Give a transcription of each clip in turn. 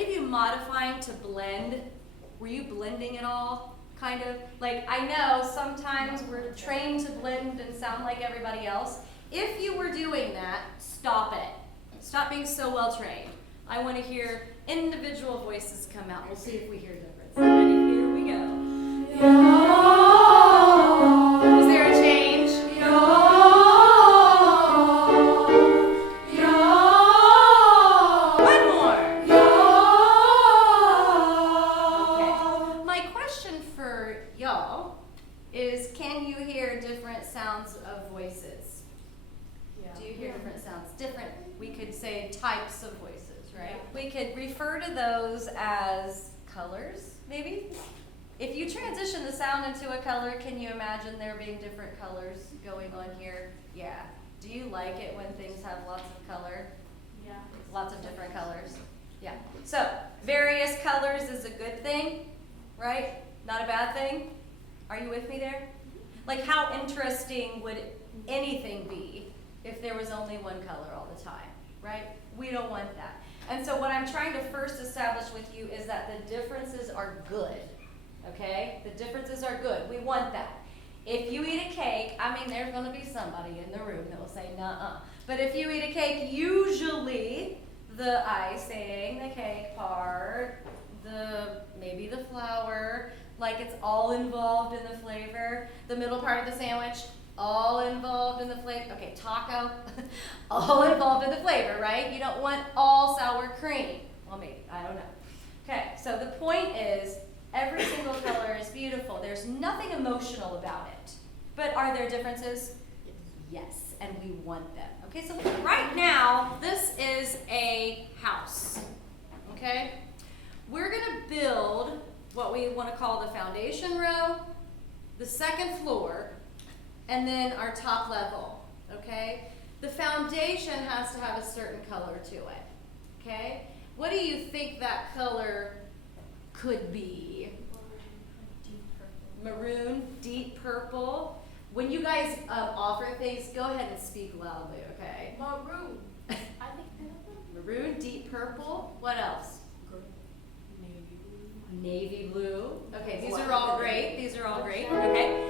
any of you modifying to blend? Were you blending at all? Kind of? Like, I know sometimes we're trained to blend and sound like everybody else. If you were doing that, stop it. Stop being so well trained. I want to hear individual voices come out. We'll see if we hear a difference. Ready? Here we go. Is there a change? One more. Okay. My question for y'all is, can you hear different sounds of voices? Yeah. Do you hear different sounds? Different, we could say, types of voices, right? Yeah. We could refer to those as colors, maybe? If you transition the sound into a color, can you imagine there being different colors going on here? Yeah. Do you like it when things have lots of color? Yeah. Lots of different colors? Yeah. So, various colors is a good thing, right? Not a bad thing? Are you with me there? Like, how interesting would anything be if there was only one color all the time, right? We don't want that. And so what I'm trying to first establish with you is that the differences are good, okay? The differences are good. We want that. If you eat a cake, I mean, there's going to be somebody in the room that will say, nuh-uh. But if you eat a cake, usually the icing, the cake part, maybe the flour, like it's all involved in the flavor. The middle part of the sandwich, all involved in the flavor. Okay, taco, all involved in the flavor, right? You don't want all sour cream. Well, maybe, I don't know. Okay, so the point is, every single color is beautiful. There's nothing emotional about it. But are there differences? Yes, and we want them. Okay, so right now, this is a house, okay? We're gonna build what we wanna call the foundation row, the second floor, and then our top level, okay? The foundation has to have a certain color to it, okay? What do you think that color could be? Maroon, deep purple. When you guys offer things, go ahead and speak loudly, okay? Maroon. I think maroon, deep purple. What else? navy blue. Navy blue. Okay, these are all great. These are all great. Okay.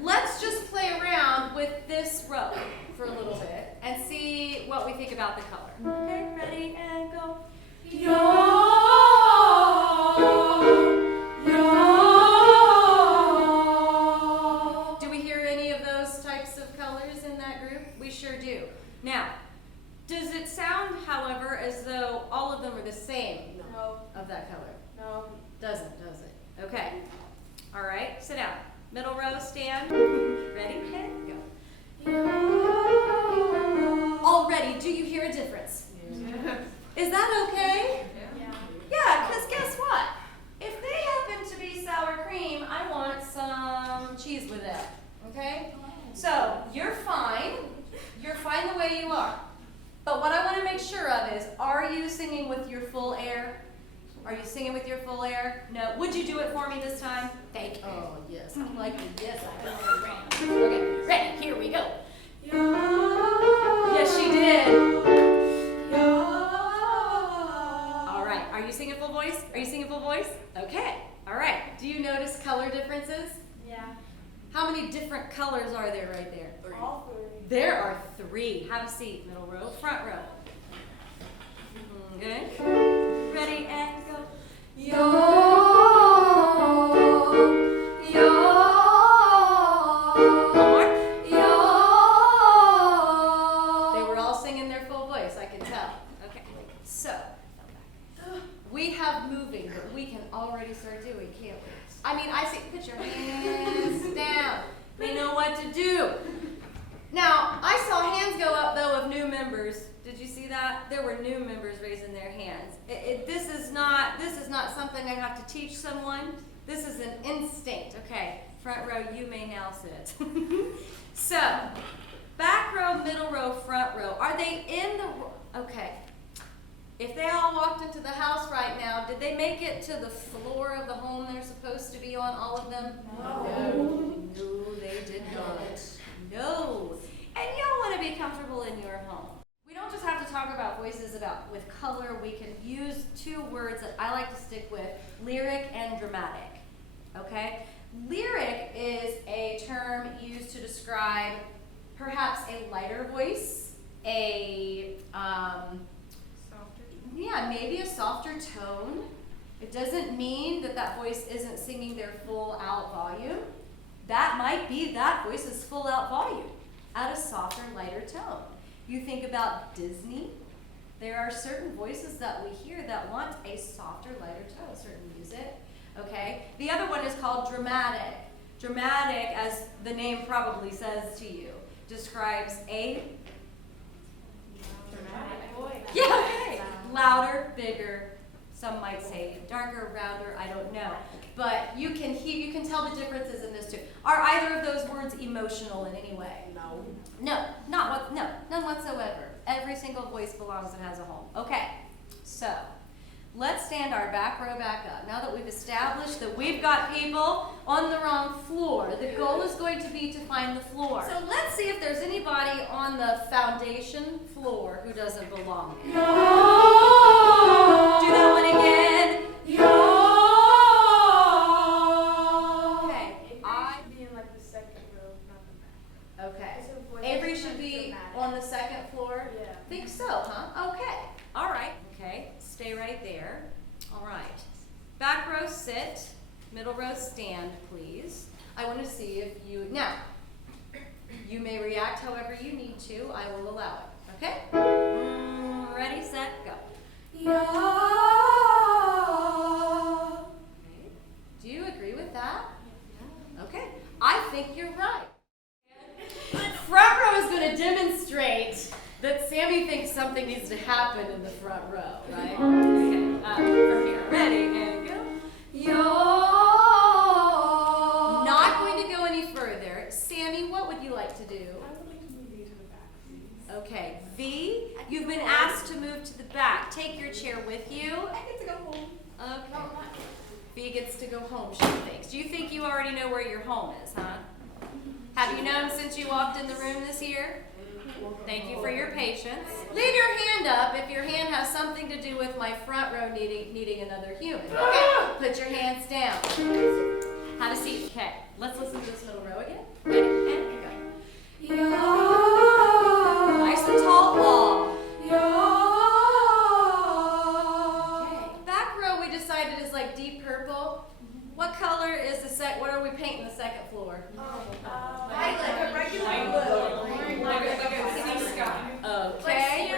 Let's just play around with this row for a little bit and see what we think about the color. Okay, ready and go. Do we hear any of those types of colors in that group? We sure do. Now, does it sound, however, as though all of them are the same? No. Of that color? No. Doesn't, does it? Okay. All right, sit down. Middle row, stand. Ready, and go. Already, do you hear a difference? Yeah. Is that okay? Yeah. Yeah, because guess what? If they happen to be sour cream, I want some cheese with it, okay? So, you're fine. You're fine the way you are. But what I want to make sure of is, are you singing with your full air? Are you singing with your full air? No. Would you do it for me this time? Thank you. Oh, yes. I like the yes. I like the okay, ready. Here we go. Yes, she did. All right. Are you singing full voice? Are you singing full voice? Okay. All right. Do you notice color differences? Yeah. How many different colors are there right there? All three. There are 3. Have a seat. Middle row, front row. Okay. Ready and go. One more. They were all singing their full voice, I can tell. Okay. So, we have moving, but we can already start doing, can't we? I mean, I see, put your hands down. They know what to do. Now, I saw hands go up, though, of new members. Did you see that? There were new members raising their hands. This is not something I have to teach someone. This is an instinct. Okay, front row, you may now sit. So, back row, middle row, front row. Are they in the, okay. If they all walked into the house right now, did they make it to the floor of the home they're supposed to be on, all of them? No. No, they did not. No. And you don't want to be comfortable in your home. We don't just have to talk talk about voices with color, we can use two words that I like to stick with, lyric and dramatic, okay? Lyric is a term used to describe perhaps a lighter voice, maybe a softer tone. It doesn't mean that voice isn't singing their full out volume. That might be that voice's full out volume at a softer, lighter tone. You think about Disney, there are certain voices that we hear that want a softer, lighter tone, certain music, okay? The other one is called dramatic. Dramatic, as the name probably says to you, describes a Dramatic voice. yeah, okay. Louder, bigger, some might say darker, rounder, I don't know. But you can tell the differences in this too. Are either of those words emotional in any way? No. None whatsoever. Every single voice belongs and has a home. Okay, so let's stand our back row back up. Now that we've established that we've got people on the wrong floor, the goal is going to be to find the floor. So let's see if there's anybody on the foundation floor who doesn't belong there. Do that one again. Okay. I should be in like the second row, not the back. Okay. So voice Avery is should be dramatic. on the second floor? Yeah. Think so, huh? Okay. All right. Okay. Stay right there. All right. Back row sit. Middle row stand, please. I want to see if you, now, you may react however you need to. I will allow it. Okay? Ready, set, go. Okay. Do you agree with that? Okay. I think you're right. Front row is going to demonstrate that Sammy thinks something needs to happen in the front row, right? Okay. From here. Ready, and go. Not going to go any further. Sammy, what would you like to do? I would like to move you to the back, please. Okay. V, you've been asked to move to the back. Take your chair with you. I get to go home. Okay. V gets to go home, she thinks. Do you think you already know where your home is, huh? Have you known since you walked in the room this year? Thank you for your patience. Leave your hand up if your hand has something to do with my front row needing another human. Okay, put your hands down. Have a seat. Okay, let's listen to this middle row again. Ready, and go. Nice and tall wall. Okay, back row we decided is like deep purple. What color is what are we painting the second floor? Violet. Regular blue. Okay.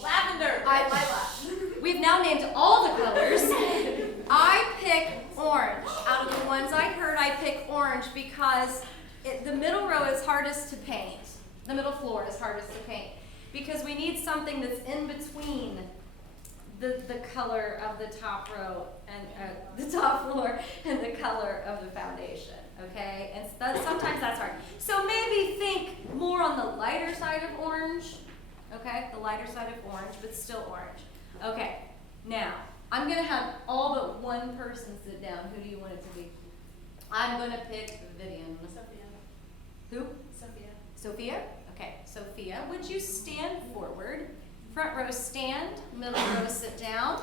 Lavender. We've now named all the colors. I pick orange. Out of the ones I heard, I pick orange because the middle row is hardest to paint. The middle floor is hardest to paint because we need something that's in between the color of the top row and the top floor and the color of the foundation. Okay, and sometimes that's hard. So maybe think more on the lighter side of orange. Okay, the lighter side of orange, but still orange. Okay, now I'm gonna have all but one person sit down. Who do you want it to be? I'm gonna pick Vivian. Sophia. Who? Sophia. Sophia? Okay, Sophia, would you stand forward? Front row stand, middle row sit down.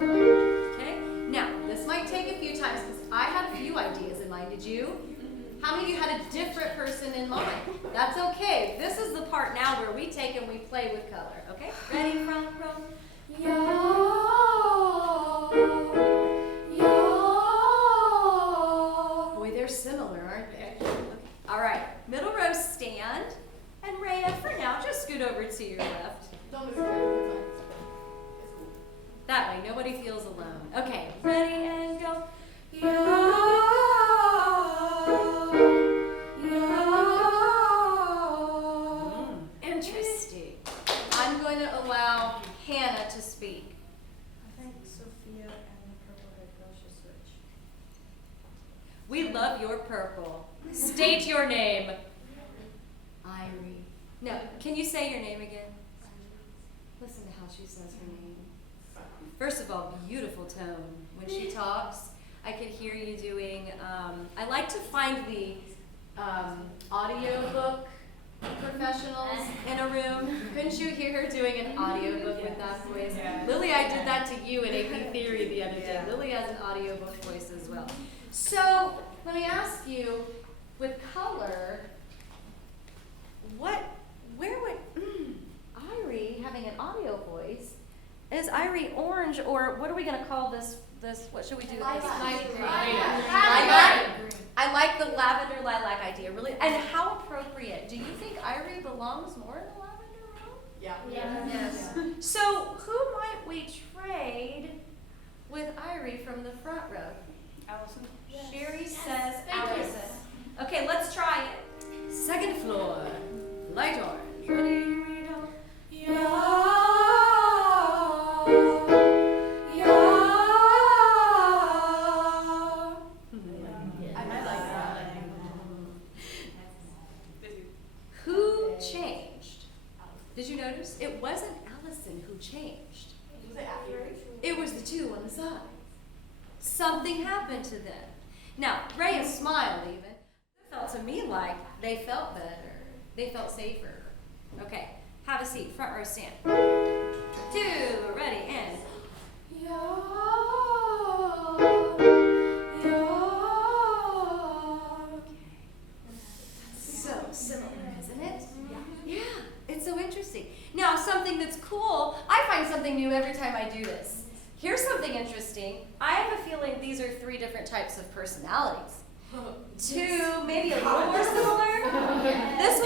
Okay, now this might take a few times because I had a few ideas in mind. Did you? How many of you had a different person in mind? That's okay. This is the part now where we take and we play with color. Okay, ready, front row? Boy, they're similar, aren't they? Okay. All right, middle row stand. And Rhea, for now, just scoot over to your left. Don't be scared. That way, nobody feels alone. Okay, ready and go. Interesting. I'm going to allow Hannah to speak. I think Sophia and the purple-haired girl should switch. We love your purple. State your name. Irie. No, can you say your name again? Listen to how she says her name. First of all, beautiful tone. When she talks, I could hear you doing, I like to find the audio book professionals in a room. Couldn't you hear her doing an audiobook with that voice? Yeah. Lily, I did that to you in AP Theory the other day. Lily has an audiobook voice as well. So let me ask you, with color, where would Irie having an audio voice? Is Irie orange, or what are we gonna call this? What should we do? Lilac. Lilac. I like the lavender lilac idea, really. And how appropriate. Do you think Irie belongs more in the lavender room? Yeah. Yes. So who might we trade with Irie from the front row? Allison. Sherry says Thank you. Allison. Okay, let's try it. Second floor, light orange. Ready? I like that. Who changed? Did you notice? It wasn't Allison who changed. Was it accurate? It was the two on the side. Something happened to them. Now, Rhea smiled even. It felt to me like they felt better. They felt safer. Okay, have a seat. Front row stand. 2, ready, and. So similar, isn't it? Yeah, it's so interesting. Now, something that's cool, I find something new every time I do this. Here's something interesting. I have a feeling these are 3 different types of personalities. 2, maybe a little more similar. This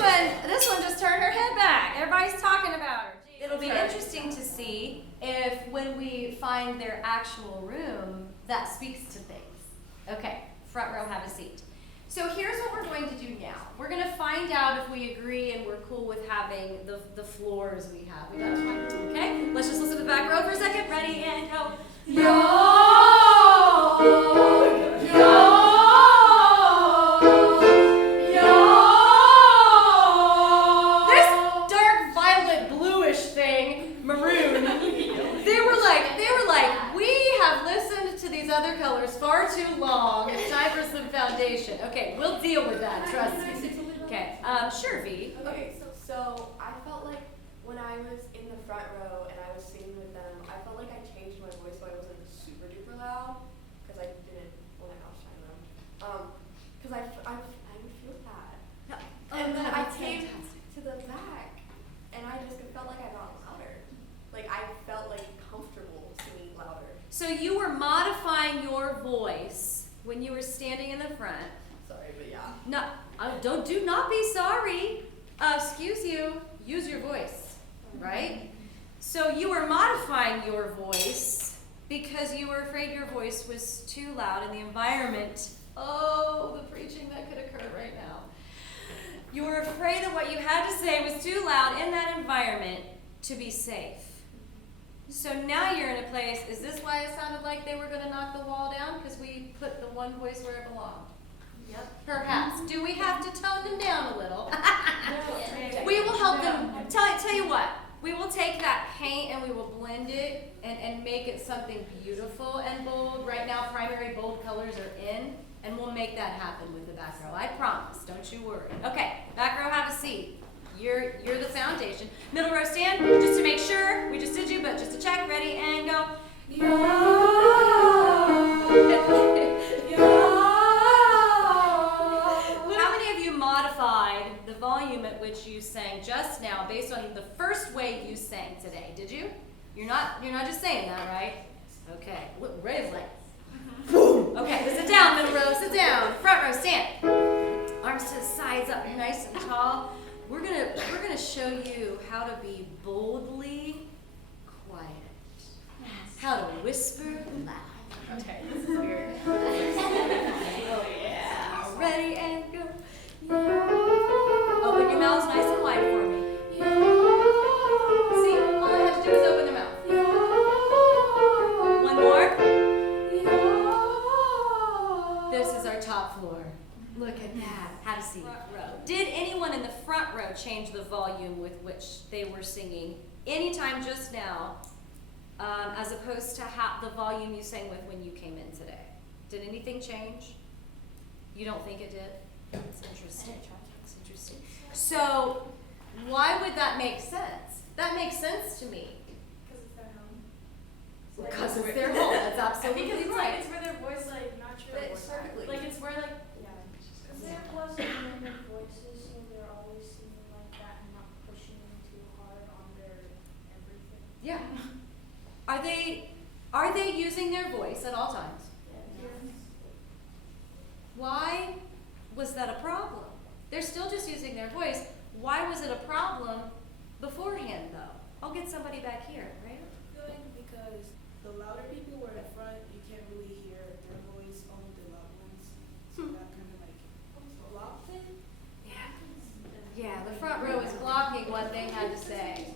one just turned her head back. Everybody's talking about her. It'll be interesting to see if when we find their actual room, that speaks to things. Okay, front row, have a seat. So here's what we're going to do now. We're going to find out if we agree and we're cool with having the floors we have. We gotta find, okay? Let's just listen to the back row for a second. Ready, and go. This dark violet bluish thing, maroon, they were like, we have listened to these other colors far too long. It's time for some foundation. Okay, we'll deal with that, trust me. Okay, sure, V. Okay, so I felt like when I was in the front row and I was singing with them, I felt like I changed my voice so I wasn't super duper loud, because I didn't when I was trying them. Because I would feel that. And then I came to the back, and I just felt like I got louder. Like I felt like comfortable singing louder. So you were modifying your voice when you were standing in the front. Sorry, but yeah. No, do not be sorry. Excuse you. Use your voice, right? So you were modifying your voice because you were afraid your voice was too loud in the environment. Oh, the preaching that could occur right now. You were afraid that what you had to say was too loud in that environment to be safe. So now you're in a place, is this why it sounded like they were going to knock the wall down? Because we put the one voice where it belonged. Yep. Perhaps. Do we have to tone them down a little? We will help them. Tell you what. We will take that paint and we will blend it and make it something beautiful and bold. Right now, primary bold colors are in, and we'll make that happen with the back row. I promise. Don't you worry. Okay, back row, have a seat. You're the foundation. Middle row, stand. Just to make sure. We just did you, but just to check. Ready, and go. How many of you modified the volume at which you sang just now based on the first way you sang today? Did you? You're not just saying that, right? Okay. Ray's like, boom. Okay, sit down, middle row, sit down. Front row, stand. Arms to the sides, up nice and tall. We're gonna show you how to be boldly quiet. How to whisper loud. Okay, this is weird. Oh yeah. Ready and go. Open your mouths nice and wide for me. See, all I have to do is open the mouth. One more. This is our top floor. Look at that. Have a seat. Front row. Did anyone in the front row change the volume with which they were singing anytime just now, as opposed to the volume you sang with when you came in today? Did anything change? You don't think it did? It's interesting. That's interesting. So, why would that make sense? That makes sense to me. Because it's their home. Because it's their home. That's absolutely Because it's right. like, it's where their voice, like, naturally But certainly. like, it's where, like, yeah. Because there wasn't women voices, so they're always singing like that and not pushing them too hard on their everything. Yeah. Are they using their voice at all times? Why was that a problem? They're still just using their voice. Why was it a problem beforehand, though? I'll get somebody back here, right? I feel like because the louder people were in front, you can't really hear their voice, only the loud ones. So that kind of like blocked it. Yeah, the front row is blocking what they had to say.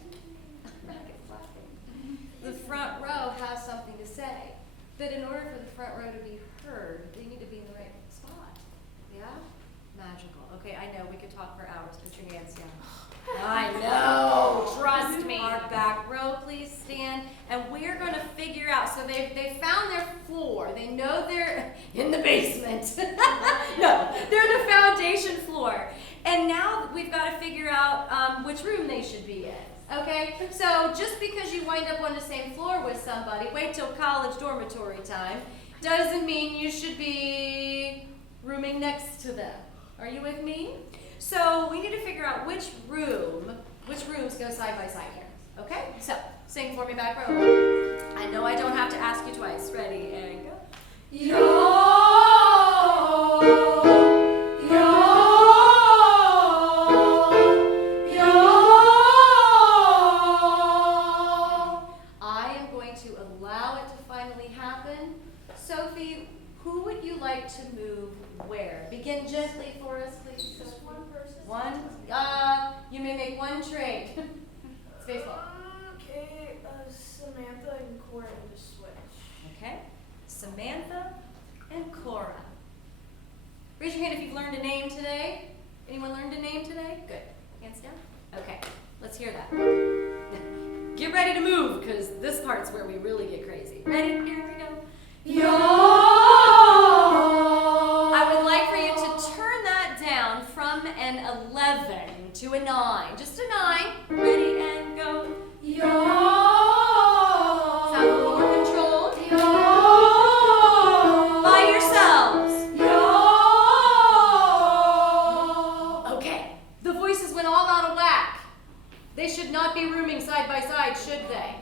The front row has something to say. But in order for the front row to be heard, they need to be in the right spot. Yeah? Magical. Okay, I know, we could talk for hours. Put your hands down. I know, trust me. Our back row, please stand. And we're going to figure out, so they found their floor. They know they're in the basement. No, they're the foundation floor. And now we've got to figure out which room they should be in. Okay, so just because you wind up on the same floor with somebody, wait till college dormitory time, doesn't mean you should be rooming next to them. Are you with me? So we need to figure out which rooms go side by side here. Okay, so sing for me, back row. I know I don't have to ask you twice. Ready, and go. Yo. Sophie, who would you like to move where? Begin gently for us, please. Just one person. One? You may make one trade. It's baseball. Okay, Samantha and Cora in the switch. Okay. Samantha and Cora. Raise your hand if you've learned a name today. Anyone learned a name today? Good. Hands down. Okay. Let's hear that. Get ready to move, because this part's where we really get crazy. Ready? Here we go. Yo! I would like for you to turn that down from an 11 to a 9. Just a 9. Ready and go. Yo! Sound a little more controlled. Yo! By yourselves. Yo! Okay. The voices went all out of whack. They should not be rooming side by side, should they?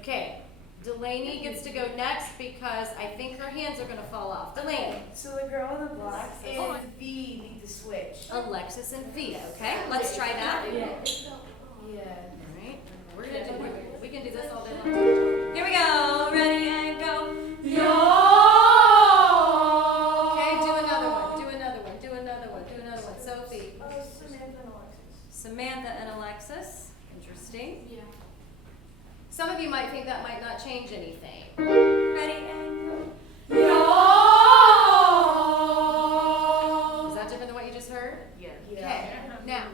Okay. Delaney gets to go next because I think her hands are going to fall off. Delaney. So the girl in the black and V need to switch. Alexis and Via, okay? Let's try that. Yeah. All right. We're going to do we can do this all day long. Here we go. Ready and go. Yo! Okay, do another one. Do another one. Do another one. Do another one. Sophie. Samantha and Alexis. Samantha and Alexis. Interesting. Yeah. Some of you might think that might not change anything. Ready and go. Yo! Is that different than what you just heard? Yeah. Okay. Now,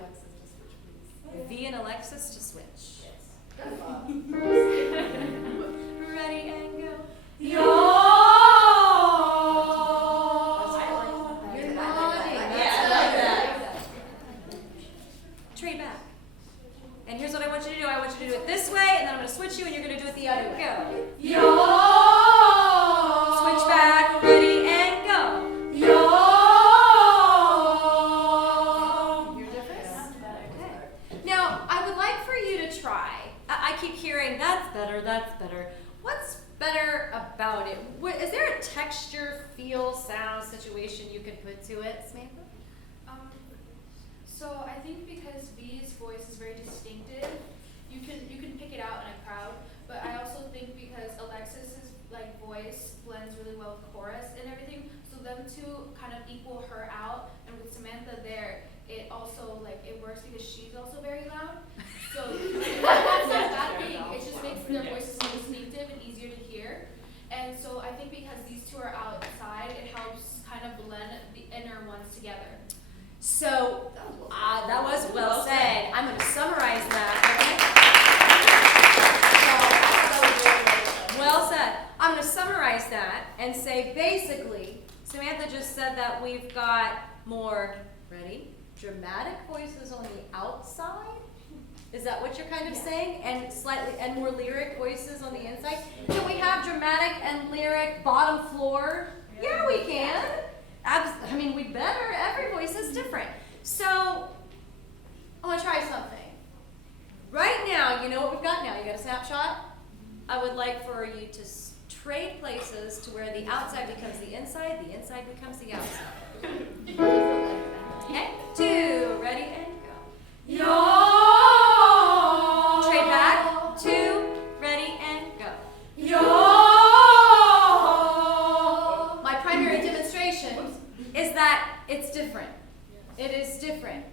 V and Alexis to switch. Ready and go. Yo! You're nodding. Yeah, I like that. Trade back. And here's what I want you to do. I want you to do it this way, and then I'm going to switch you, and you're going to do it the other way. Go. Yo! Switch back. Ready, and go. Yo! You're different? Okay. Now, I would like for you to try. I keep hearing, that's better. What's better about it? Is there a texture, feel, sound, situation you could put to it, Samantha? So I think because V's voice is very distinctive, you can pick it out in a crowd. But I also think because Alexis's voice blends really well with chorus and everything, so them two kind of equal her out. And with Samantha there, it also it works because she's also very loud. So that's not a bad thing. It just makes their voices more distinctive and easier to hear. And so I think because these two are outside, it helps kind of blend the inner ones together. So, that was well said. I'm going to summarize that. Okay? Well said. I'm going to summarize that and say basically, Samantha just said that we've got more, ready, dramatic voices on the outside? Is that what you're kind of saying? And slightly, and more lyric voices on the inside? Can we have dramatic and lyric bottom floor? Yeah, we can. I mean, we better. Every voice is different. So, I want to try something. Right now, you know what we've got now? You got a snapshot? I would like for you to trade places to where the outside becomes the inside becomes the outside. Okay? 2, ready, and go. Yo. Trade back. 2, ready, and go. Yo. My primary demonstration is that it's different. It is different.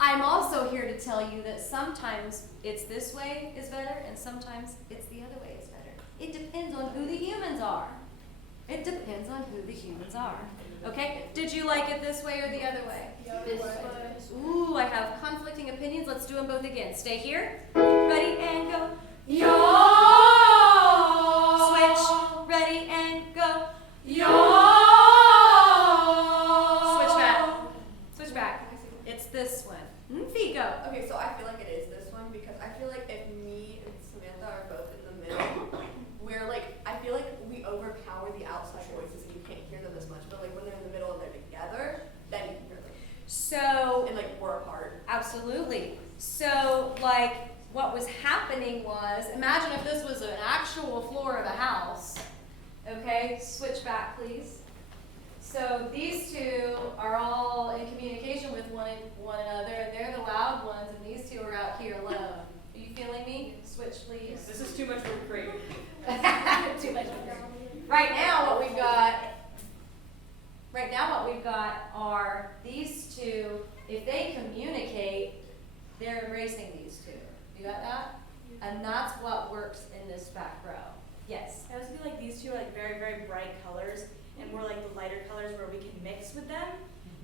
I'm also here to tell you that sometimes it's this way is better and sometimes it's the other way is better. It depends on who the humans are. It depends on who the humans are. Okay? Did you like it this way or the other way? This way. Ooh, I have conflicting opinions. Let's do them both again. Stay here. Ready and go. Yo. Switch. Ready and go. Yo. Switch back. Switch back. It's this one. Fee, go. Okay, so I feel like it is this one because I feel like if me and Samantha are both in the middle, we're like, I feel like we overpower the outside voices and you can't hear them as much. But like when they're in the middle and they're together, then you can hear them. So, And like we're apart. absolutely. So, like, what was happening was, imagine if this was an actual floor of a house. Okay, switch back, please. So these two are all in communication with one another, and they're the loud ones, and these two are out here alone. Are you feeling me? Switch, please. This is too much for free. Too much. Right now, what we've got are these two. If they communicate, they're embracing these two. You got that? And that's what works in this back row. Yes. I also feel like these two are like very, very bright colors, and we're like the lighter colors where we can mix with them,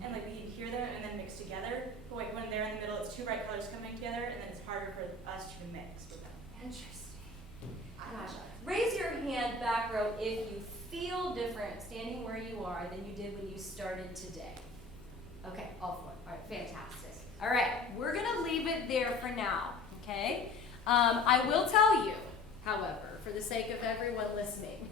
and like we can hear them and then mix together. But like when they're in the middle, it's two bright colors coming together, and then it's harder for us to mix with them. Interesting. Gosh. Raise your hand, back row, if you feel different standing where you are than you did when you started today. Okay, all 4. All right, fantastic. All right, we're gonna leave it there for now, okay? I will tell you, however, for the sake of everyone listening,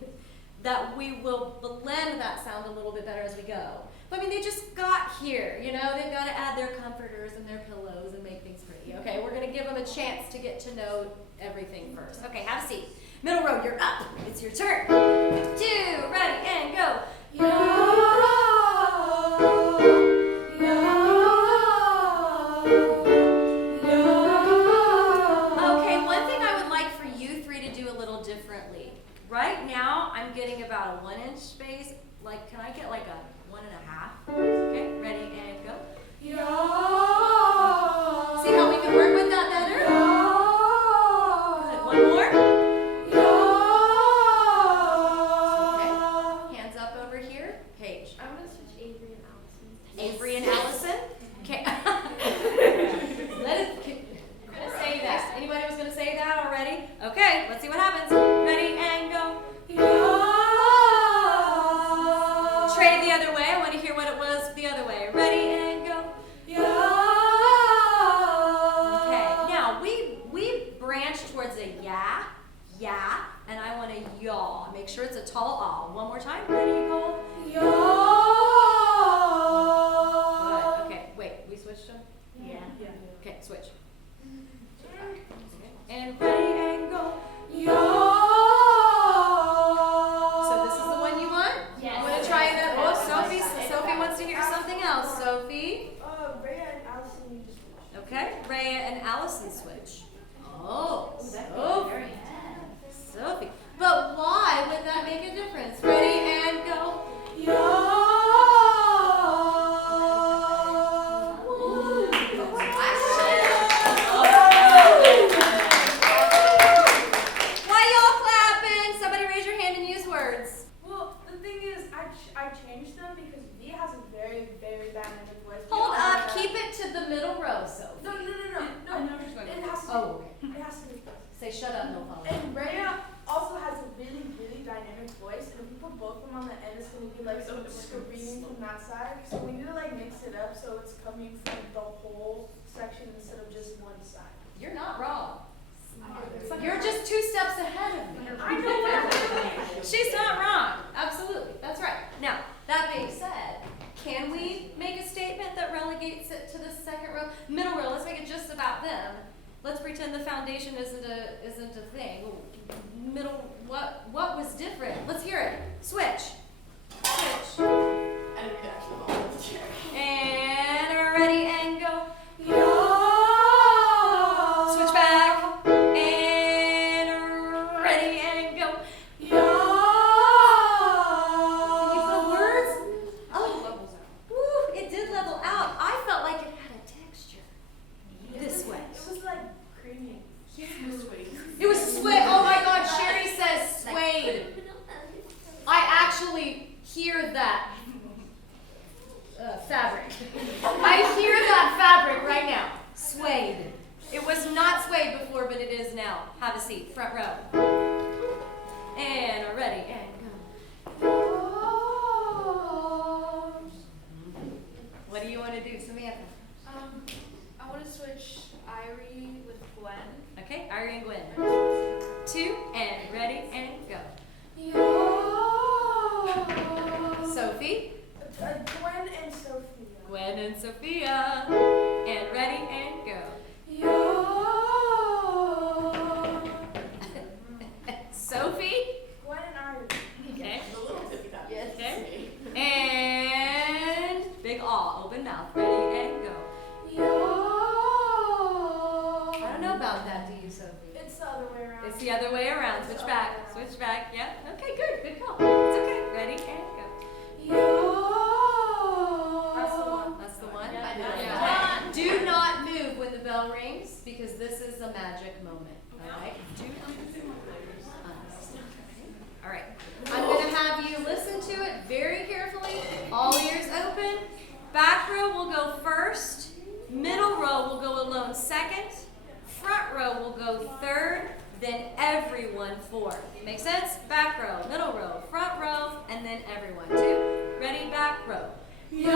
that we will blend that sound a little bit better as we go. But I mean, they just got here, you know? They've got to add their comforters and their pillows and make things pretty, okay? We're gonna give them a chance to get to know everything first. Okay, have a seat. Middle row, you're up. It's your turn. 2, ready, and go. Okay, one thing I would like for you 3 to do a little differently. Right now, I'm getting about a 1-inch space. Like, can I get like a 1.5? Okay, ready, and go. See how we can work with that better? Good. One more. Okay. Hands up over here. Paige. I'm gonna switch Avery and Allison. Avery and Allison. Okay. Gonna say that. Anybody was gonna say that already? Okay, let's see what happens. Ready and go. Trade the other way. I want to hear what it was the other way. Ready and go. Okay. Now we branch towards a yeah, and I want a yaw. Make sure it's a tall ah. One more time. Ready and go. Good. Okay. Wait. We switched them. Yeah. Okay. Switch. Okay. And ready and go. So this is the one you want? Yes. I'm gonna try that. Oh, Sophie wants to hear something else. Sophie. Rhea and Allison, you just switch. Okay. Rhea and Allison switch. Oh, Sophie. But why would that make a difference? Ready and go. Why y'all clapping? Somebody raise your hand and use words. Well, the thing is, I changed them because V has a very, very dynamic voice. Hold up. Keep it to the middle row, Sophie. No. I know she's going It has to. Oh, okay. It has to be. Say shut up, no problem. And Rhea also has a really, really dynamic voice, and if we put both of them on the end, it's gonna be like screaming from that side. So we need to like mix it up so it's coming from both whole section instead of just one side. You're not wrong. You're just 2 steps ahead of me. I know what I'm doing. She's not wrong. Absolutely. That's right. Now, that being said, can we make a statement that relegates it to the second row? Middle row, let's make it just about them. Let's pretend the foundation isn't a thing. Middle, what was different? Let's hear it. Switch. Switch. I didn't actually follow the chair. And ready and go. Switch back. And ready and go. Can you put words? Oh, woo, it did level out. I felt like it had a texture. This way. It was like creamy. It was suede. Oh my God, Sherry says suede. I actually hear that fabric. I hear that fabric right now. Suede. It was not suede before, but it is now. Have a seat, front row. And ready, and go. What do you want to do, Samantha? I want to switch Irie with Gwen. Okay, Ari and Gwen. 2, and ready, and go. Sophie, Gwen and Sophia. Gwen and Sophia. And ready, and go. Sophie. Gwen and Ari. Okay. The little tippy tap. Yes. Okay. And big awe, open mouth, ready, and go. I don't know about that, do you, Sophie? It's the other way around. It's the other way around. Switch back. Switch back. Yeah. Okay, good. Good call. It's okay. Ready, and go. That's the one. That's the one? Yeah. Okay. Do not move when the bell rings because this is a magic moment. All right? Do not move. All right. I'm going to have you listen to it very carefully. All ears open. Back row will go first. Middle row will go alone second. Front row will go third. Then everyone fourth. Make sense? Back row, middle row, front row, and then everyone. 2. Ready? Back row. Yo!